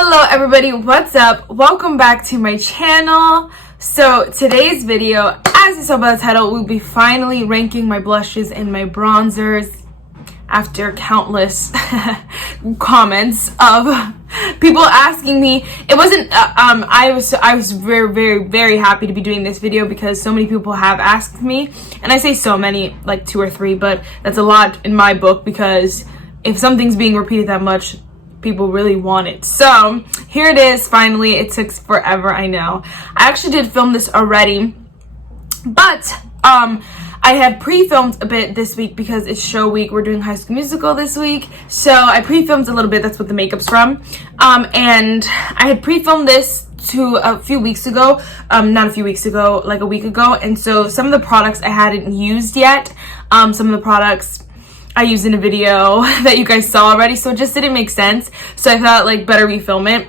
Hello everybody, what's up? Welcome back to my channel. So today's video, as you saw by the title, we'll be finally ranking my blushes and my bronzers after countless comments of people asking me. It wasn't I was very happy to be doing this video because so many people have asked me, and I say so many, like 2 or 3, but that's a lot in my book because if something's being repeated that much, people really want it. So here it is, finally. It took forever, I know. I actually did film this already, but I had pre-filmed a bit this week because it's show week. We're doing High School Musical this week, so I pre-filmed a little bit. That's what the makeup's from. And I had pre-filmed this to a few weeks ago, not a few weeks ago, like a week ago, and so some of the products I hadn't used yet. Some of the products I used in a video that you guys saw already, so it just didn't make sense. So I thought, like, better refilm it.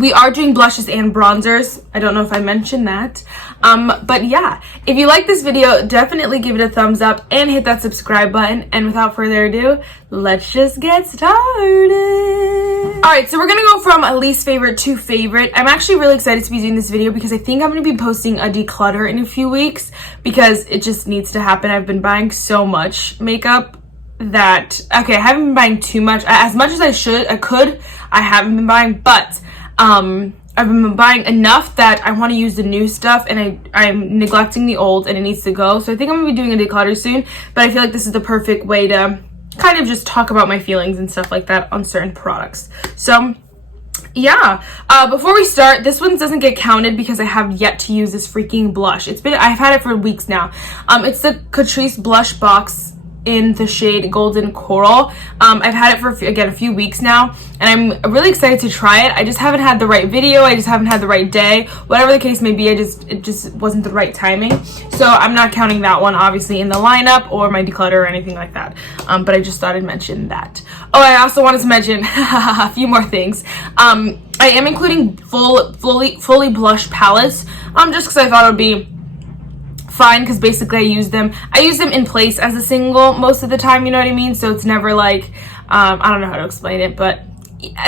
We are doing blushes and bronzers. I don't know if I mentioned that. But yeah, if you like this video, definitely give it a thumbs up and hit that subscribe button. And without further ado, let's just get started. Alright, so we're gonna go from least favorite to favorite. I'm actually really excited to be doing this video because I think I'm gonna be posting a declutter in a few weeks because it just needs to happen. I've been buying so much makeup that, okay, I haven't been buying too much. As much as I could, I haven't been buying, but I've been buying enough that I want to use the new stuff, and I'm neglecting the old, and it needs to go. So I think I'm gonna be doing a declutter soon, but I feel like this is the perfect way to kind of just talk about my feelings and stuff like that on certain products. So yeah, before we start, this one doesn't get counted because I have yet to use this freaking blush. I've had it for weeks now. It's the Catrice blush box in the shade Golden Coral. I've had it for a few weeks now, and I'm really excited to try it. I just haven't had the right video, I just haven't had the right day, whatever the case may be. It just wasn't the right timing, so I'm not counting that one obviously in the lineup or my declutter or anything like that. But I just thought I'd mention that. Oh, I also wanted to mention a few more things. I am including fully blush palettes, just because I thought it would be fine, because basically I use them in place as a single most of the time, you know what I mean? So it's never like, I don't know how to explain it, but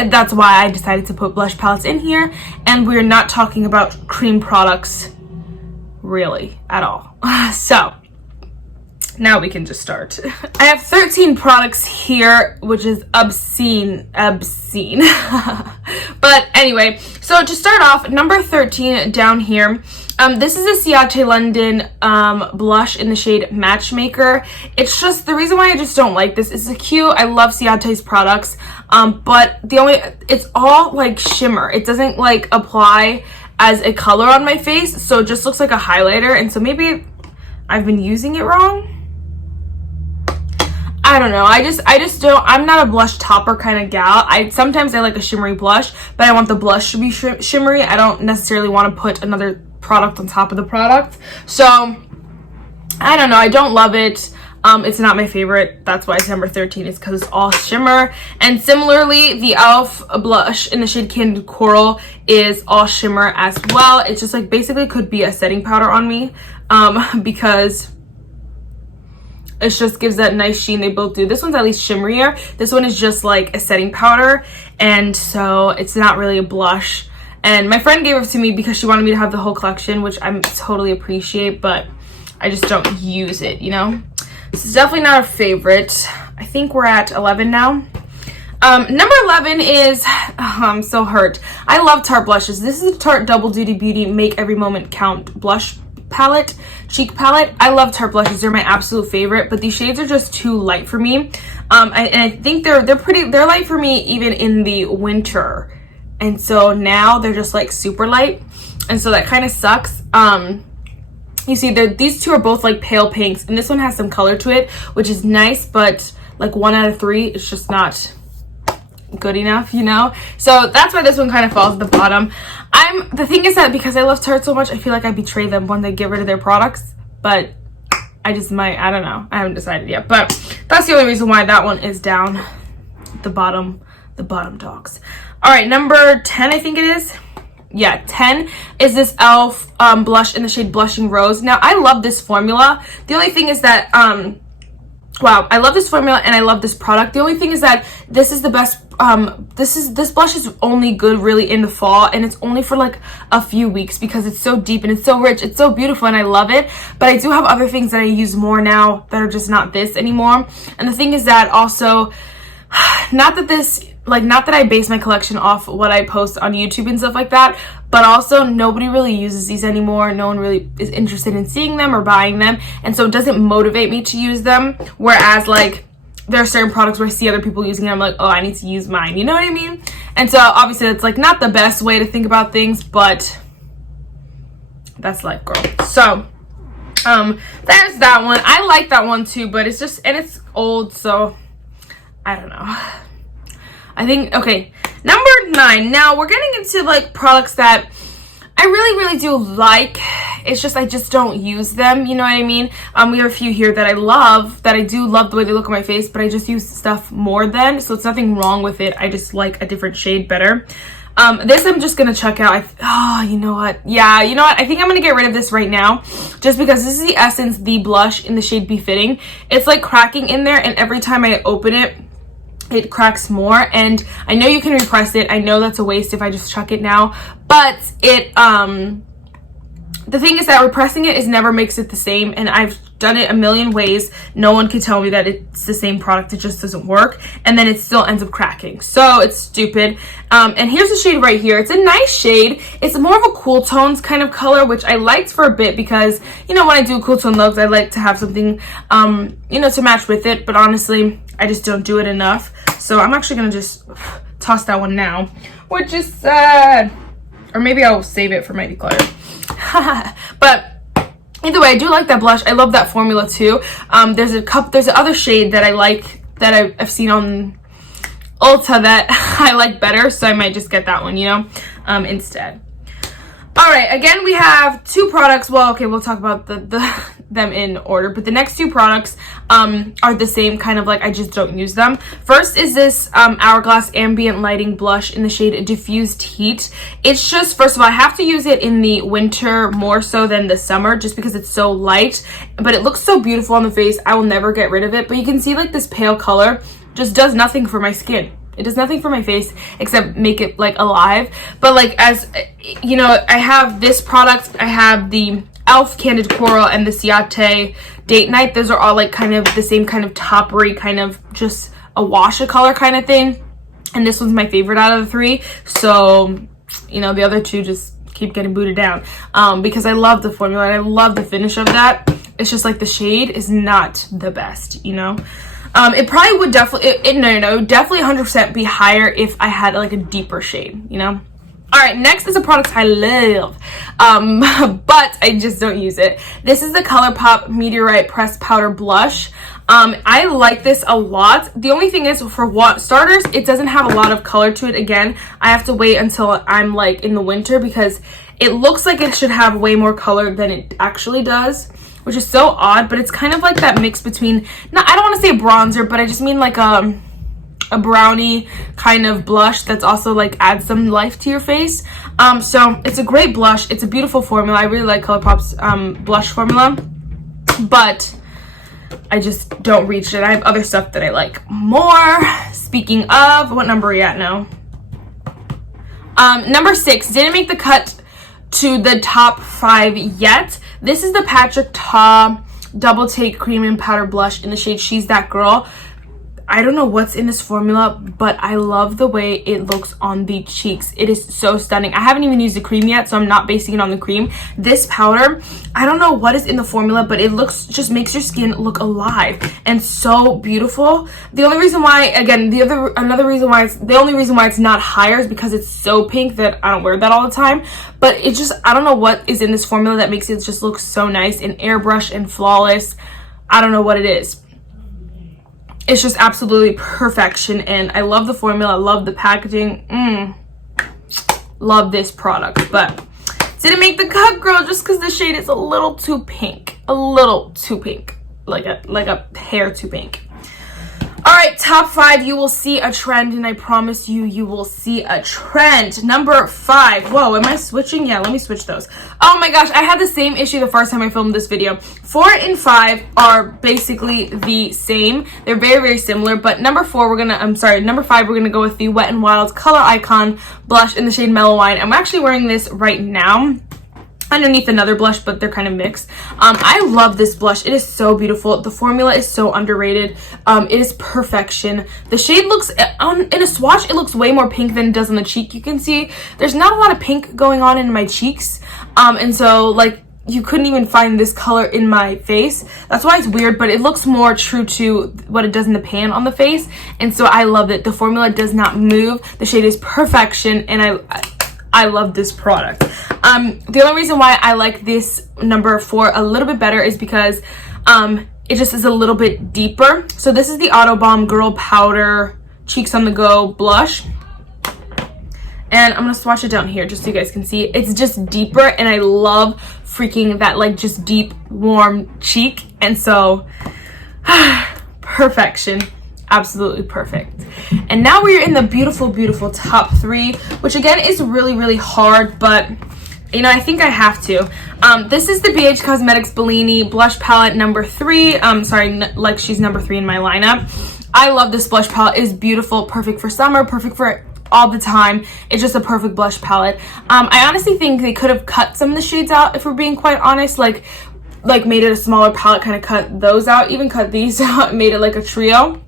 that's why I decided to put blush palettes in here. And we're not talking about cream products really at all. So now we can just start. I have 13 products here, which is obscene. But anyway, so to start off, number 13 down here, this is a Ciate London blush in the shade Matchmaker. It's just, the reason why I just don't like this is cute. I love Ciate's products, but it's all like shimmer. It doesn't like apply as a color on my face, so it just looks like a highlighter. And so maybe I've been using it wrong. I don't know. I just don't. I'm not a blush topper kind of gal. Sometimes I like a shimmery blush, but I want the blush to be shimmery. I don't necessarily want to put another product on top of the product. So I don't know. I don't love it. It's not my favorite. That's why it's number 13, is because it's all shimmer. And similarly, the e.l.f. blush in the shade Candid Coral is all shimmer as well. It's just like basically could be a setting powder on me, because it just gives that nice sheen. They both do. This one's at least shimmerier. This one is just like a setting powder, and so it's not really a blush. And my friend gave it to me because she wanted me to have the whole collection, which I totally appreciate, but I just don't use it, you know? This is definitely not a favorite. I think we're at 11 now. Number 11 is, I'm so hurt. I love Tarte blushes. This is the Tarte Double Duty Beauty Make Every Moment Count blush palette, cheek palette. I love Tarte blushes. They're my absolute favorite, but these shades are just too light for me. And I think they're light for me even in the winter. And so now they're just like super light, and so that kind of sucks. You see, these two are both like pale pinks, and this one has some color to it, which is nice, but like 1 out of 3, it's just not good enough, you know? So that's why this one kind of falls at the bottom. The thing is that because I love Tarte so much, I feel like I betray them when they get rid of their products, but I just might, I don't know. I haven't decided yet, but that's the only reason why that one is down at the bottom dogs. All right, number 10, I think it is. Yeah, 10 is this e.l.f. Blush in the shade Blushing Rose. Now, I love this formula. The only thing is that, wow, I love this formula and I love this product. The only thing is that this is the best this blush is only good really in the fall, and it's only for like a few weeks because it's so deep and it's so rich, it's so beautiful, and I love it. But I do have other things that I use more now that are just not this anymore. And the thing is that also, not that I base my collection off what I post on YouTube and stuff like that, but also nobody really uses these anymore. No one really is interested in seeing them or buying them, and so it doesn't motivate me to use them. Whereas like there are certain products where I see other people using them, I'm like, oh, I need to use mine, you know what I mean? And so obviously it's like not the best way to think about things, but that's life, girl. So there's that one. I like that one too, but it's just, and it's old, so I don't know. I think, okay, number 9. Now we're getting into like products that I really do like. It's just I just don't use them, you know what I mean? We have a few here that I love, that I do love the way they look on my face, but I just use stuff more than, so it's nothing wrong with it. I just like a different shade better. This I'm just gonna check out. You know what? Yeah, you know what? I think I'm gonna get rid of this right now, just because this is the Essence The Blush in the shade Befitting. It's like cracking in there, and every time I open it, it cracks more. And I know you can repress it. I know that's a waste if I just chuck it now, but it the thing is that repressing it never makes it the same, and I've done it a million ways. No one can tell me that it's the same product. It just doesn't work, and then it still ends up cracking, so it's stupid. And here's the shade right here. It's a nice shade. It's more of a cool tones kind of color, which I liked for a bit because, you know, when I do cool tone looks, I like to have something you know, to match with it, but honestly I just don't do it enough. So I'm actually gonna just toss that one now, which is sad. Or maybe I'll save it for my declutter. But either way, I do like that blush. I love that formula too. There's another shade that I like that I've seen on Ulta that I like better, so I might just get that one, you know, instead. All right, again, we have 2 products. Well, okay, we'll talk about them in order, but the next 2 products are the same, kind of like I just don't use them. First is this Hourglass Ambient Lighting Blush in the shade Diffused Heat. It's just, first of all, I have to use it in the winter more so than the summer, just because it's so light, but it looks so beautiful on the face. I will never get rid of it, but you can see like this pale color just does nothing for my skin. It does nothing for my face except make it like alive. But like, as you know, I have this product, I have the e.l.f. Candid Coral and the Ciate Date Night. Those are all like kind of the same kind of toppery, kind of just a wash of color kind of thing. And this one's my favorite out of the 3. So, you know, the other 2 just keep getting booted down because I love the formula and I love the finish of that. It's just like the shade is not the best, you know. It probably would definitely, it would definitely 100% be higher if I had like a deeper shade, you know. All right, next is a product I love, but I just don't use it. This is the Colourpop Meteorite Pressed Powder Blush. I like this a lot. The only thing is, for starters, it doesn't have a lot of color to it. Again, I have to wait until I'm like in the winter because it looks like it should have way more color than it actually does, which is so odd. But it's kind of like that mix between, I don't want to say a bronzer, but I just mean like a brownie kind of blush that's also like adds some life to your face. So it's a great blush. It's a beautiful formula. I really like Colourpop's blush formula, but I just don't reach it. I have other stuff that I like more. Speaking of, what number are we at now? Number 6 didn't make the cut to the top 5 yet. This is the Patrick Ta Double Take Cream and Powder Blush in the shade She's That Girl. I don't know what's in this formula, but I love the way it looks on the cheeks. It is so stunning. I haven't even used the cream yet, so I'm not basing it on the cream. This powder, I don't know what is in the formula, but it just makes your skin look alive and so beautiful. The only reason why, again, the only reason why it's not higher is because it's so pink that I don't wear that all the time. But it just, I don't know what is in this formula that makes it just look so nice and airbrush and flawless. I don't know what it is. It's just absolutely perfection, and I love the formula. I love the packaging. Love this product, but didn't make the cut, girl, just because the shade is a little too pink. A little too pink. Like a hair too pink. All right, top 5, you will see a trend, and I promise you, you will see a trend. Number 5. Whoa, am I switching? Yeah, let me switch those. Oh my gosh, I had the same issue the first time I filmed this video. 4 and 5 are basically the same. They're very, very similar, but number 5, we're gonna go with the Wet n Wild Color Icon blush in the shade Mellow Wine. I'm actually wearing this right now underneath another blush, but they're kind of mixed. I love this blush. It is so beautiful. The formula is so underrated. It is perfection. The shade looks in a swatch, it looks way more pink than it does on the cheek. You can see there's not a lot of pink going on in my cheeks, and so like you couldn't even find this color in my face. That's why it's weird, but it looks more true to what it does in the pan on the face, and so I love it. The formula does not move. The shade is perfection, and I love this product. The only reason why I like this number 4 a little bit better is because it just is a little bit deeper. So this is the Autobomb Girl Powder Cheeks on the Go blush. And I'm gonna swatch it down here just so you guys can see. It's just deeper, and I love freaking that like just deep, warm cheek. And so, perfection. Absolutely perfect. And now we're in the beautiful, beautiful top 3, which again is really, really hard, but you know, I think I have to. This is the BH Cosmetics Bellini blush palette number 3. Like she's number 3 in my lineup. I love this blush palette. It is beautiful, perfect for summer, perfect for all the time. It's just a perfect blush palette. I honestly think they could have cut some of the shades out, if we're being quite honest, like made it a smaller palette, kind of cut those out, even cut these out and made it like a trio.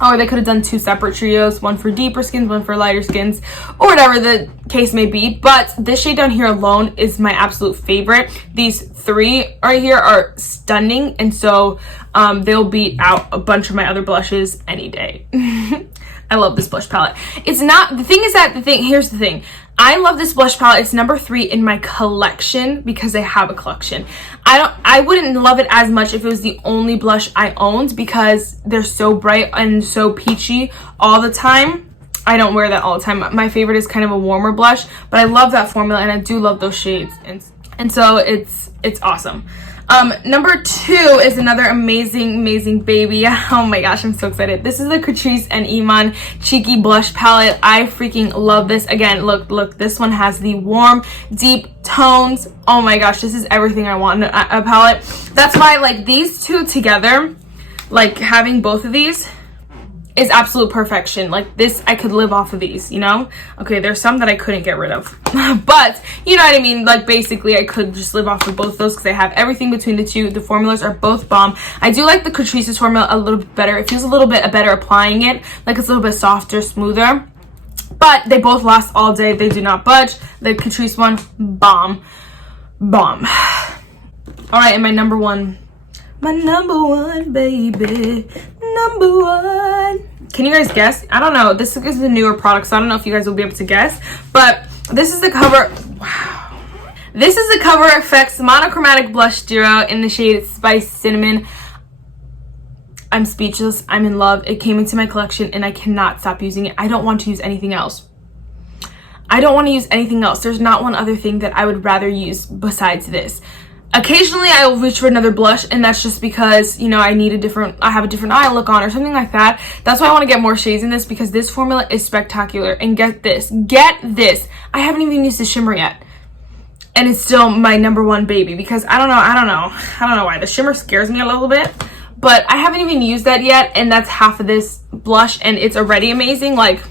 Or they could have done 2 separate trios, one for deeper skins, one for lighter skins, or whatever the case may be. But this shade down here alone is my absolute favorite. These 3 right here are stunning, and so they'll beat out a bunch of my other blushes any day. I love this blush palette. It's not, here's the thing. I love this blush palette. It's number 3 in my collection because I have a collection. I wouldn't love it as much if it was the only blush I owned because they're so bright and so peachy all the time. I don't wear that all the time. My favorite is kind of a warmer blush, but I love that formula, and I do love those shades. And so it's awesome. Number 2 is another amazing baby. Oh my gosh, I'm so excited. This is the Catrice and Iman Cheeky Blush Palette. I freaking love this. Again, look, this one has the warm, deep tones. Oh my gosh, this is everything I want in a palette. That's why, like, these 2 together, like, having both of these is absolute perfection. Like this, I could live off of these, you know? Okay, there's some that I couldn't get rid of. But, you know what I mean? Like, basically, I could just live off of both of those because I have everything between the 2. The formulas are both bomb. I do like the Catrice's formula a little bit better. It feels a little bit better applying it. Like, it's a little bit softer, smoother. But they both last all day. They do not budge. The Catrice one, bomb. Bomb. All right, and my number 1. My number 1, baby. Number 1. Can you guys guess? I don't know. This is a newer product, so I don't know if you guys will be able to guess. But this is the cover. Wow. This is the Cover FX Monochromatic Blush Duo in the shade Spice Cinnamon. I'm speechless. I'm in love. It came into my collection, and I cannot stop using it. I don't want to use anything else. I don't want to use anything else. There's not one other thing that I would rather use besides this. Occasionally I will reach for another blush, and that's just because, you know, I have a different eye look on or something like that. That's why I want to get more shades in this, because this formula is spectacular. And get this, I haven't even used the shimmer yet, and it's still my number 1 baby, because I don't know why the shimmer scares me a little bit, but I haven't even used that yet, and that's half of this blush, and it's already amazing. Like,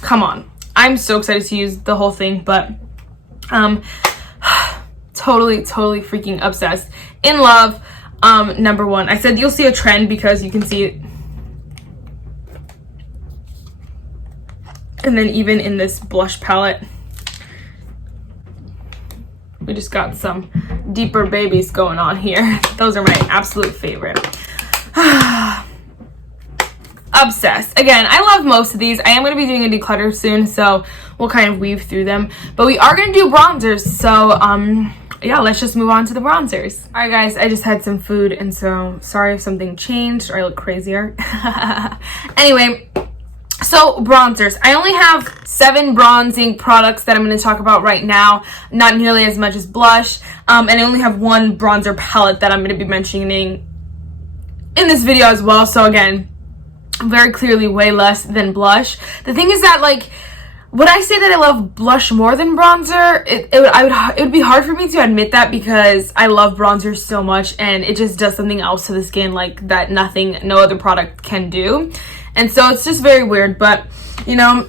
come on. I'm so excited to use the whole thing, but totally freaking obsessed, in love. Number 1. I said you'll see a trend because you can see it, and then even in this blush palette we just got some deeper babies going on here. Those are my absolute favorite. Obsessed. Again, I love most of these. I am going to be doing a declutter soon, so we'll kind of weave through them, but we are going to do bronzers, so yeah, let's just move on to the bronzers. All right, guys, I just had some food, and so sorry if something changed or I look crazier. Anyway, so bronzers. I only have 7 bronzing products that I'm going to talk about right now, not nearly as much as blush, and I only have 1 bronzer palette that I'm going to be mentioning in this video as well. So again, very clearly way less than blush. The thing is that, like, would I say that I love blush more than bronzer? It would be hard for me to admit that, because I love bronzer so much and it just does something else to the skin, like, that no other product can do. And so it's just very weird. But, you know,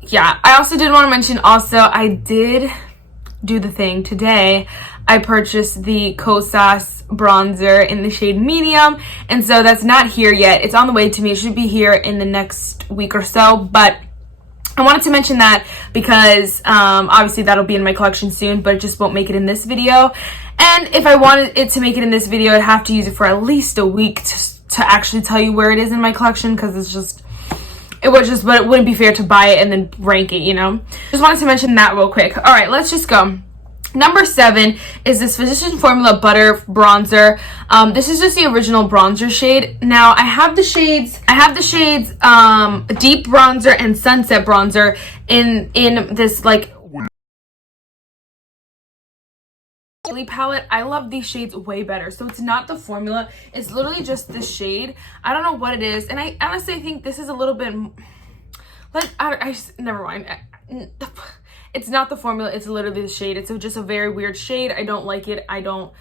yeah, I also did want to mention also, I did do the thing today. I purchased the Kosas bronzer in the shade medium, and so that's not here yet. It's on the way to me. It should be here in the next week or so, but I wanted to mention that because obviously that'll be in my collection soon, but it just won't make it in this video. And if I wanted it to make it in this video, I'd have to use it for at least a week to actually tell you where it is in my collection, because but it wouldn't be fair to buy it and then rank it, you know. Just wanted to mention that real quick. All right, let's just go. Number 7 is this Physicians Formula Butter Bronzer. This is just the original bronzer shade. Now I have the shades Deep Bronzer and Sunset Bronzer in this, like, palette. I love these shades way better. So it's not the formula, it's literally just the shade. I don't know what it is, and I honestly think this is a little bit like, never mind. It's not the formula, it's literally the shade. It's just a very weird shade. I don't like it. I don't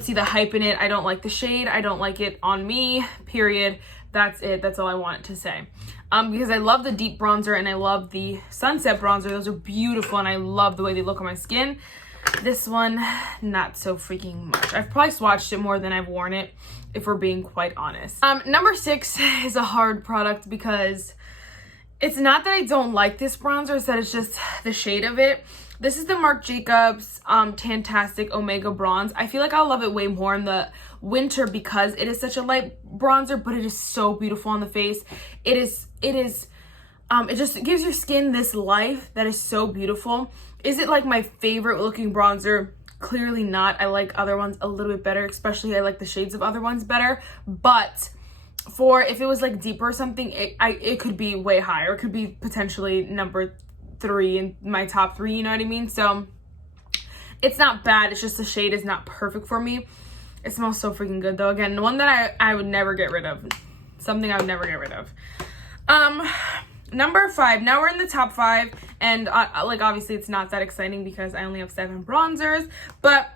see the hype in it. I don't like the shade. I don't like it on me, period. That's it. That's all I want to say. Because I love the Deep Bronzer and I love the Sunset Bronzer. Those are beautiful and I love the way they look on my skin. This one, not so freaking much. I've probably swatched it more than I've worn it, if we're being quite honest. Number 6 is a hard product, because it's not that I don't like this bronzer, it's that it's just the shade of it. This is the Marc Jacobs Tantastic Omega Bronze. I feel like I'll love it way more in the winter because it is such a light bronzer, but it is so beautiful on the face. It just gives your skin this life that is so beautiful. Is it like my favorite looking bronzer? Clearly not. I like other ones a little bit better, especially I like the shades of other ones better. But if it was like deeper or something, it could be way higher. It could be potentially number 3 in my top 3, you know what I mean? So it's not bad, it's just the shade is not perfect for me. It smells so freaking good though. Again, one that I would never get rid of. Something I would never get rid of. Number 5, now we're in the top 5, and like obviously it's not that exciting because I only have 7 bronzers, but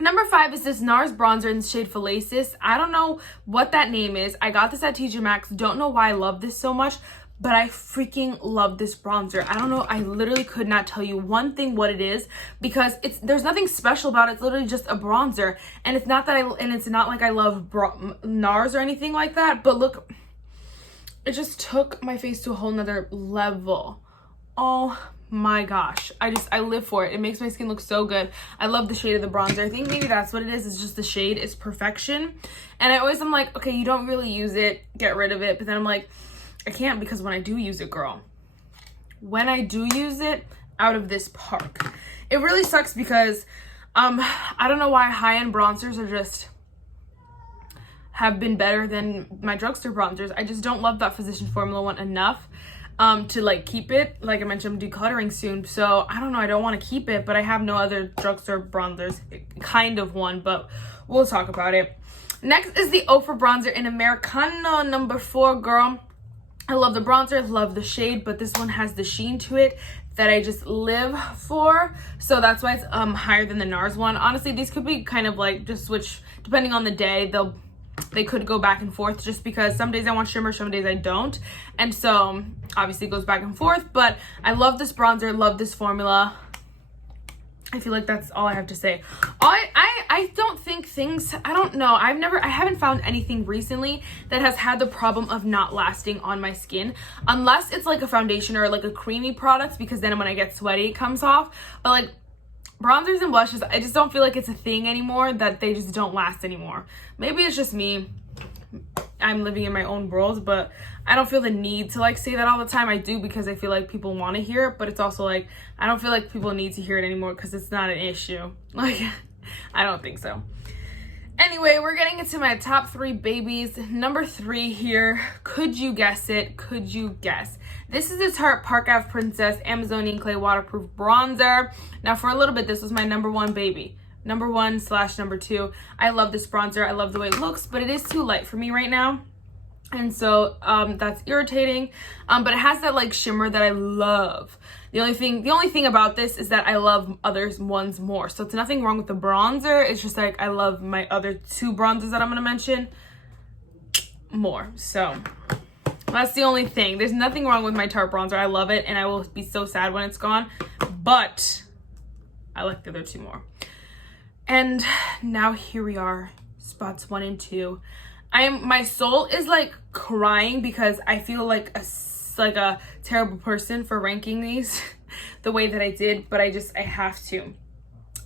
number 5 is this NARS bronzer in the shade Fallacious. I don't know what that name is. I got this at TJ Maxx. Don't know why I love this so much, but I freaking love this bronzer. I don't know. I literally could not tell you one thing what it is, because there's nothing special about it. It's literally just a bronzer, and it's not that it's not like I love NARS or anything like that. But look, it just took my face to a whole nother level. Oh my gosh, I live for it. It makes my skin look so good. I love the shade of the bronzer. I think maybe that's what it is. It's just the shade is perfection. And I'm like, okay, you don't really use it, get rid of it. But then I'm like, I can't, because when I do use it, girl, when I do use it, out of this park. It really sucks because I don't know why high-end bronzers are just have been better than my drugstore bronzers. I just don't love that Physicians Formula one enough to like keep it. Like I mentioned, I'm decluttering soon, so I don't know, I don't want to keep it, but I have no other drugstore bronzers. Kind of one, but we'll talk about it. Next is the Ofra bronzer in Americano number 4, girl. I love the bronzer, love the shade, but this one has the sheen to it that I just live for, so that's why it's higher than the NARS one. Honestly, these could be kind of like just switch depending on the day. They could go back and forth, just because some days I want shimmer, some days I don't, and so obviously it goes back and forth. But I love this bronzer, love this formula. I feel like that's all I have to say. I don't think things, I don't know, I haven't found anything recently that has had the problem of not lasting on my skin, unless it's like a foundation or like a creamy product, because then when I get sweaty it comes off. But like bronzers and blushes, I just don't feel like it's a thing anymore, that they just don't last anymore. Maybe it's just me, I'm living in my own world, but I don't feel the need to like say that all the time. I do because I feel like people want to hear it, but it's also like I don't feel like people need to hear it anymore because it's not an issue. Like, I don't think so. Anyway, we're getting into my top 3 babies. Number 3 here, could you guess it? Could you guess? This is the Tarte Park Ave Princess Amazonian Clay Waterproof Bronzer. Now for a little bit, this was my number 1 baby. Number 1 / number 2. I love this bronzer. I love the way it looks, but it is too light for me right now. and so that's irritating. But it has that like shimmer that I love. The only thing about this is that I love others ones more. So it's nothing wrong with the bronzer. It's just like I love my other two bronzers that I'm gonna mention more. So that's the only thing. There's nothing wrong with my Tarte bronzer. I love it, and I will be so sad when it's gone. But I like the other two more. And now here we are, spots 1 and 2. My soul is like crying because I feel like a terrible person for ranking these the way that I did, but I have to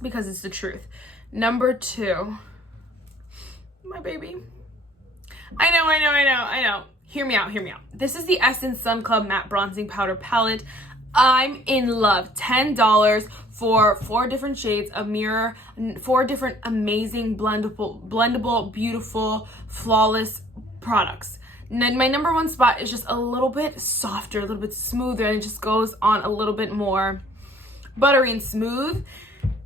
because it's the truth. Number 2, my baby. I know. Hear me out. This is the Essence Sun Club Matte Bronzing Powder Palette. I'm in love. $10 for 4 different shades, a mirror, 4 different amazing blendable, beautiful, flawless products. My number 1 spot is just a little bit softer, a little bit smoother, and it just goes on a little bit more buttery and smooth,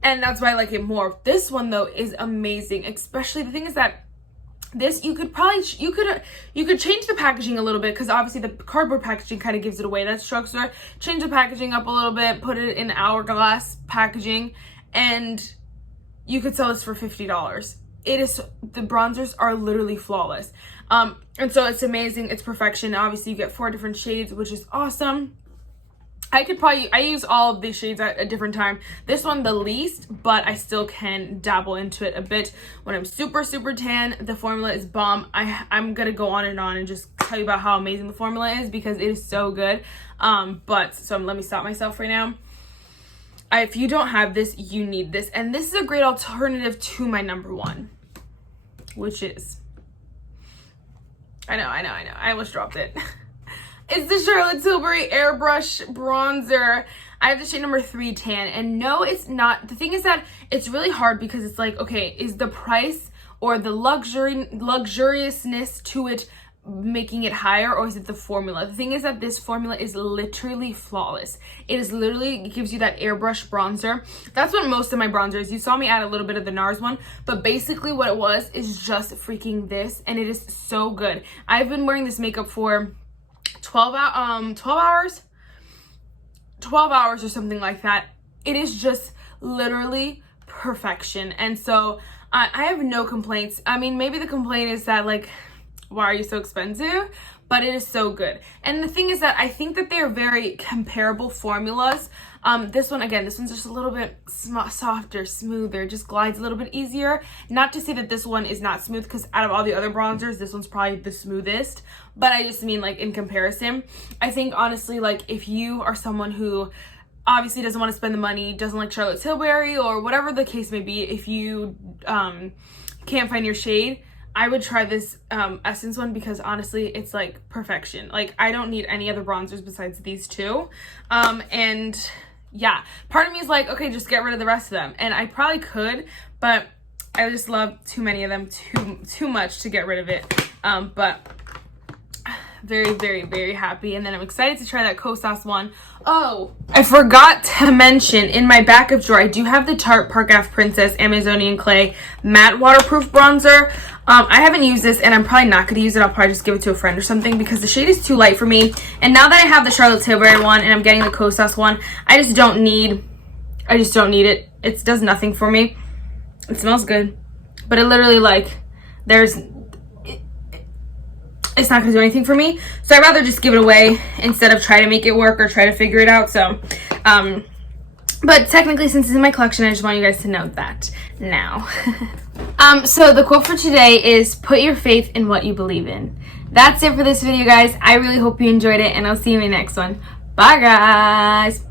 and that's why I like it more. This one though is amazing, especially the thing is that this you could change the packaging a little bit, because obviously the cardboard packaging kind of gives it away. That's drugstore. Change the packaging up a little bit, put it in hourglass packaging, and you could sell this for $50. The bronzers are literally flawless, and so it's amazing. It's perfection. Obviously you get 4 different shades, which is awesome. I use all of these shades at a different time. This one the least, but I still can dabble into it a bit when I'm super tan. The formula is bomb. I'm gonna go on and just tell you about how amazing the formula is because it is so good. So let me stop myself right now. If you don't have this, you need this, and this is a great alternative to my number 1, which is I know. I almost dropped it. It's the Charlotte Tilbury Airbrush Bronzer. I have the shade number 3 Tan. And no, it's not. The thing is that it's really hard because it's like, okay, is the price or the luxuriousness to it making it higher, or is it the formula? The thing is that this formula is literally flawless. It gives you that airbrush bronzer. That's what most of my bronzer is. You saw me add a little bit of the NARS one, but basically what it was is just freaking this, and it is so good. I've been wearing this makeup for 12 hours or something like that. It is just literally perfection, and so I have no complaints. I mean, maybe the complaint is that like, why are you so expensive? But it is so good. And the thing is that I think that they are very comparable formulas. This one's just a little bit softer, smoother, just glides a little bit easier. Not to say that this one is not smooth, because out of all the other bronzers, this one's probably the smoothest. But I just mean like in comparison. I think honestly, like if you are someone who obviously doesn't want to spend the money, doesn't like Charlotte Tilbury or whatever the case may be, if you can't find your shade, I would try this Essence one, because honestly, it's like perfection. Like I don't need any other bronzers besides these two. And yeah, part of me is like, okay, just get rid of the rest of them. And I probably could, but I just love too many of them too much to get rid of it. But very, very, very happy. And then I'm excited to try that Kosas one. Oh, I forgot to mention, in my backup drawer, I do have the Tarte Park Ave Princess Amazonian Clay Matte Waterproof Bronzer. I haven't used this, and I'm probably not going to use it. I'll probably just give it to a friend or something, because the shade is too light for me. And now that I have the Charlotte Tilbury one and I'm getting the Kosas one, I just don't need it. It does nothing for me. It smells good, but it literally, like, it's not going to do anything for me. So I'd rather just give it away instead of try to make it work or try to figure it out. So, but technically, since it's in my collection, I just want you guys to know that now. So the quote for today is, put your faith in what you believe in. That's it for this video, guys. I really hope you enjoyed it, and I'll see you in the next one. Bye, guys.